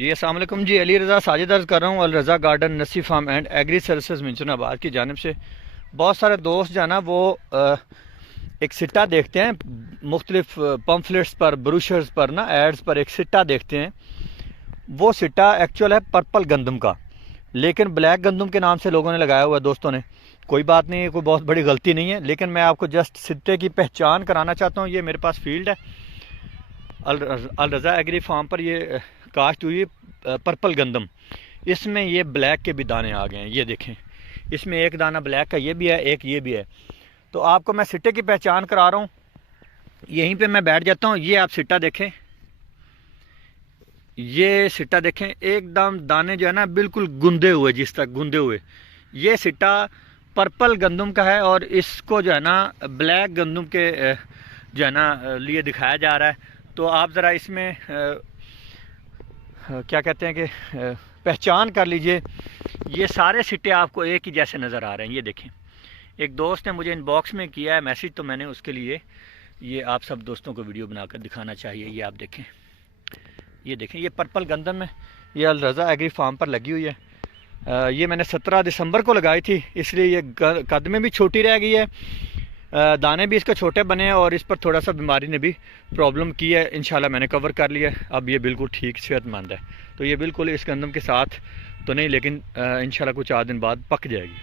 जी अस्सलाम वालेकुम जी। अली रज़ा साजिद अर्ज़ कर रहा हूँ। अल रज़ा गार्डन नसी farm and agri services Minchinabad की जानिब से। बहुत सारे दोस्त जो है ना वो एक सिट्टा देखते हैं मुख्तलिफ पम्फलेट्स पर, ब्रोशर्स पर ना, एड्स पर एक सिट्टा देखते हैं। वो सिट्टा एक्चुअल है पर्पल गंदम का, लेकिन ब्लैक गंदम के नाम से लोगों ने लगाया हुआ है दोस्तों ने। कोई बात नहीं, कोई बहुत बड़ी गलती नहीं है, लेकिन मैं आपको जस्ट सिट्टे की पहचान कराना चाहता हूँ। ये मेरे पास फील्ड है अल रज़ा एग्री फार्म पर, ये काश्त हुई पर्पल गंदम। इसमें ये ब्लैक के भी दाने आ गए हैं, ये देखें। इसमें एक दाना ब्लैक का ये भी है, एक ये भी है। तो आपको मैं सिट्टे की पहचान करा रहा हूँ। यहीं पे मैं बैठ जाता हूँ। ये आप सिट्टा देखें, ये सिट्टा देखें, एकदम दाने जो है ना बिल्कुल गुंदे हुए, जिस तक गुंदे हुए। ये सिट्टा पर्पल गंदम का है और इसको जो है ना ब्लैक गंदम के जो है ना लिए दिखाया जा रहा है। तो आप ज़रा इसमें क्या कहते हैं कि पहचान कर लीजिए। ये सारे सिट्टे आपको एक ही जैसे नज़र आ रहे हैं। ये देखें, एक दोस्त ने मुझे इनबॉक्स में किया है मैसेज, तो मैंने उसके लिए ये आप सब दोस्तों को वीडियो बनाकर दिखाना चाहिए। ये आप देखें, ये देखें, ये पर्पल गंदम है। ये अल रज़ा एग्री फार्म पर लगी हुई है। ये मैंने 17 दिसंबर को लगाई थी, इसलिए ये कद में भी छोटी रह गई है, दाने भी इसके छोटे बने हैं और इस पर थोड़ा सा बीमारी ने भी प्रॉब्लम की है। इंशाल्लाह मैंने कवर कर लिया है। अब ये बिल्कुल ठीक सेहतमंद है। तो ये बिल्कुल इस गंदम के साथ तो नहीं, लेकिन इंशाल्लाह कुछ 4 दिन बाद पक जाएगी।